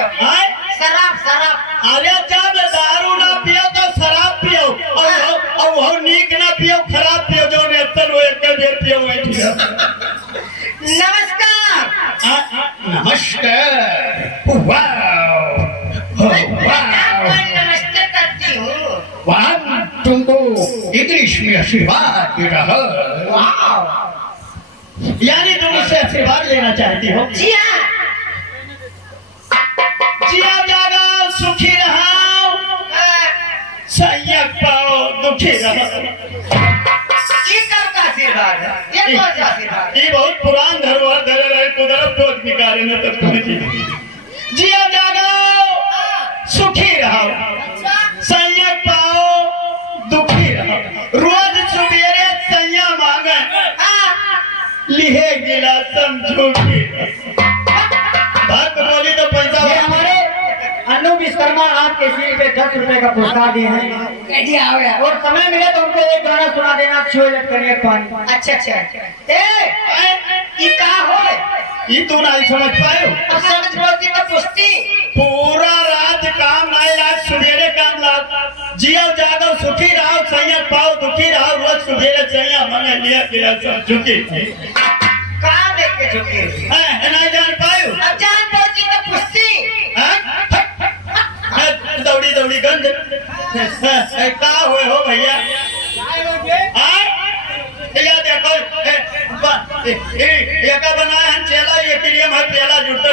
पियो शराब शराब। अरे जब दारू ना पियो तो शराब पियो और वो नीक ना पियो खराब पियो जो नेतन वो एक देर पियो वही पियो। नमस्कार। नमस्कार। वाओ नमस्ते करती हूँ। वाह तुमको इंग्लिश में आशीर्वाद दे रहा यानी तुम इससे आशीर्वाद लेना चाहती हो? जी हाँ। जिया जागा सुखी रहो संयोग पाओ दुखी रहो। ये कब का आशीर्वाद है? ये कौन सा आशीर्वाद? ये बहुत पुरान धरोहर धरे रहे कुदरत को निकाले न तब तुम जिया जागो सुखी रहो संयोग पाओ दुखी रहो। रोज सुबेरे सैया मांगे लिहे गिला समझोगी। बात बोली तो पैसा। ये हमारे अनु विश्वकर्मा आपके सिर पे 10 रुपए का पुरस्कार दिए हैं और समय मिले तो उनको एक गाना सुना देना। छोले करिए पानी। अच्छा अच्छा। ये का हो? ये तू नहीं समझ पायो? अब समझ बोलती तो पुष्टि। पूरा रात काम नहीं लाग सुबेरे काम लाग। जियो जागो सुखी रहो संयोग पाओ दुखी रहो। रोज सुबेरे सैया मांगे लिया गिला समझोगी। कहाँ देख के झुकी? नहीं जान पायो? अब जान पहुंची तो पुष्टि। दौड़ी दौड़ी गंध का हुए हो भैया? देखो ये का बनाया है चेला ये के लिए मैं पेला जुड़ता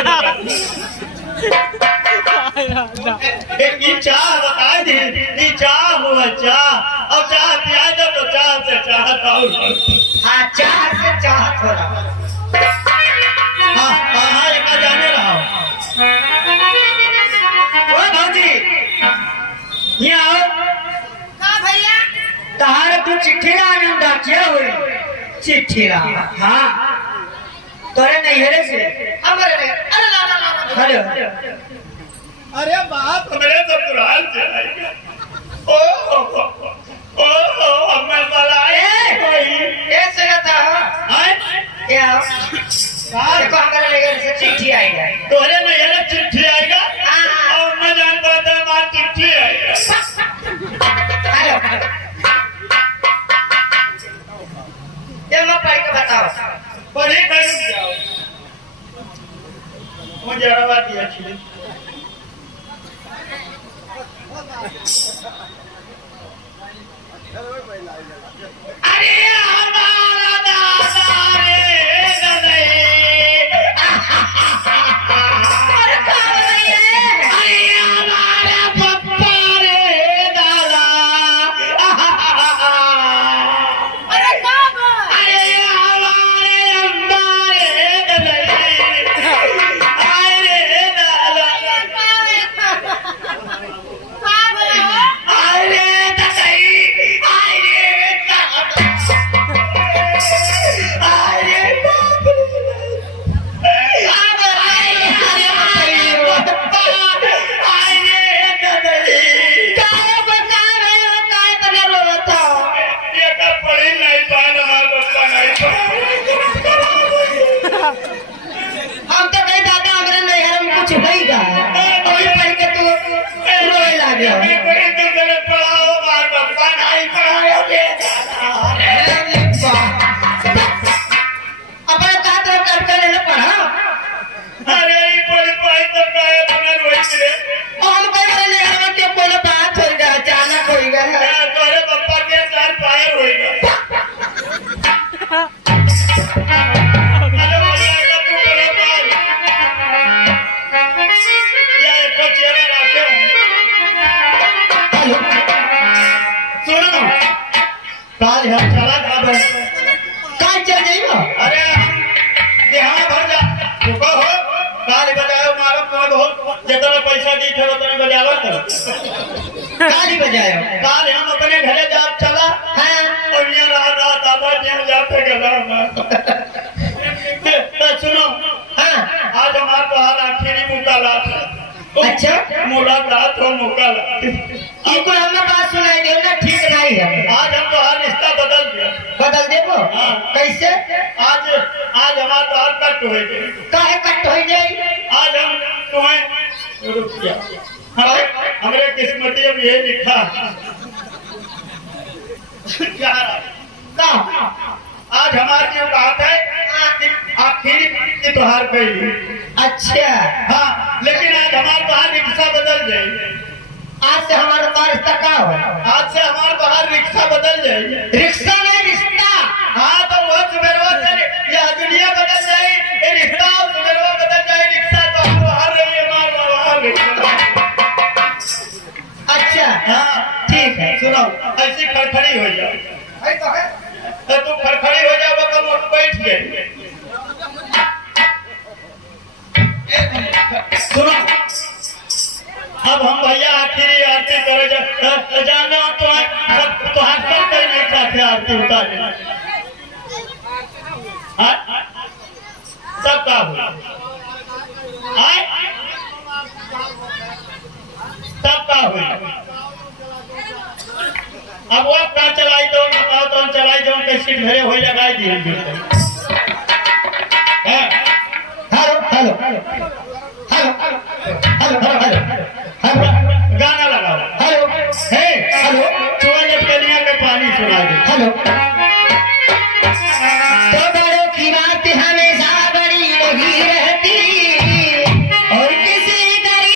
एक ये चाह बता दे ये चाह हुआ चाह और चाह पिया दो तो चाह से चाहता हूँ। हाँ चाह से चाह थोड़ा। हाँ एक जाने रहा हूँ। भाजी ये आओ। हाँ भैया। तहारे तू चिट्ठी लाने डाकिया हुई चिट्ठी ला। हाँ तोरे नहीं हेरे से हमारे नहीं। अरे ला ला ला। हेलो। अरे बाप मेरे तो पुरान से ओ हमें बुलाए ऐसे रहता है क्या? देखो हमारे लेकर से चिट्ठी आई है। तोरे में ये चिट्ठी आएगा और मैं जान पाता है बात चिट्ठी आएगा। हेलो ये मैं पढ़ के बताओ। पढ़े कहीं जाओ मुझे बात ये अच्छी अरे हमारा दादा रे दादा अरे हमारा पप्पा रे दादा अरे कब? अरे हमारे अम्मा रे दादा अरे दादा अरे दादा हम तो कहीं दादा हमारे नैहर में कुछ होगा वही पढ़ के तू रोए लगे। अपने कहा तो कर कर ले पढ़ा और हम कहीं हमारे नैहर में क्यों कोई बात होगा अचानक होगा। काल हम चला खबर कहाँ चल जाइए? अरे हम यहाँ भर जा रुको हो काल बजाओ मारो तुम्हें बहुत जितना पैसा दी थे उतना बजावा करो। काली बजायो। काल हम अपने घरे जा चला हाँ और ये रात आधा यहाँ जाते गला सुनो। हाँ आज हमारा तो हाल आखिरी मुकालात अच्छा मुलाकात हो मुकालात। इनको हमें बात सुनाई दे ना ठीक नहीं है। आज हम तो हाल रिश्ता बदल दिया। बदल देखो हाँ। कैसे? आज आज हमारा तो हाल कट हो गए। काहे कट हो जाए? आज हम तुम्हें रुकिया हमारे किस्मती अब ये लिखा क्या आज हमारी जो बात है कि आखिर की त्योहार पहली। अच्छा हाँ लेकिन आज हमारे बाहर रिक्शा बदल जाए। आज से हमारा रिश्ता का हो? आज से हमारे बाहर रिक्शा बदल जाए। रिक्शा नहीं रिश्ता। हाँ तो वो सुबेरवा से यह दुनिया बदल जाए, ये रिश्ता सुबेरवा बदल जाए। रिक्शा तो हम बाहर रही हमारे बाहर रिक्शा। अच्छा हाँ ठीक है। सुनो ऐसी खड़खड़ी हो जाए तो तू खड़खड़ी हो जाओ तो हम बैठ गए। सुनो अब हम भैया आखिरी आरती करे जाने तो हाथ सब कर नहीं चाहते आरती उतारे। सब का सब का हुई। अब वो अपना चलाई तो बताओ तो चलाई जो कैसे घरे हो लगाई दिए।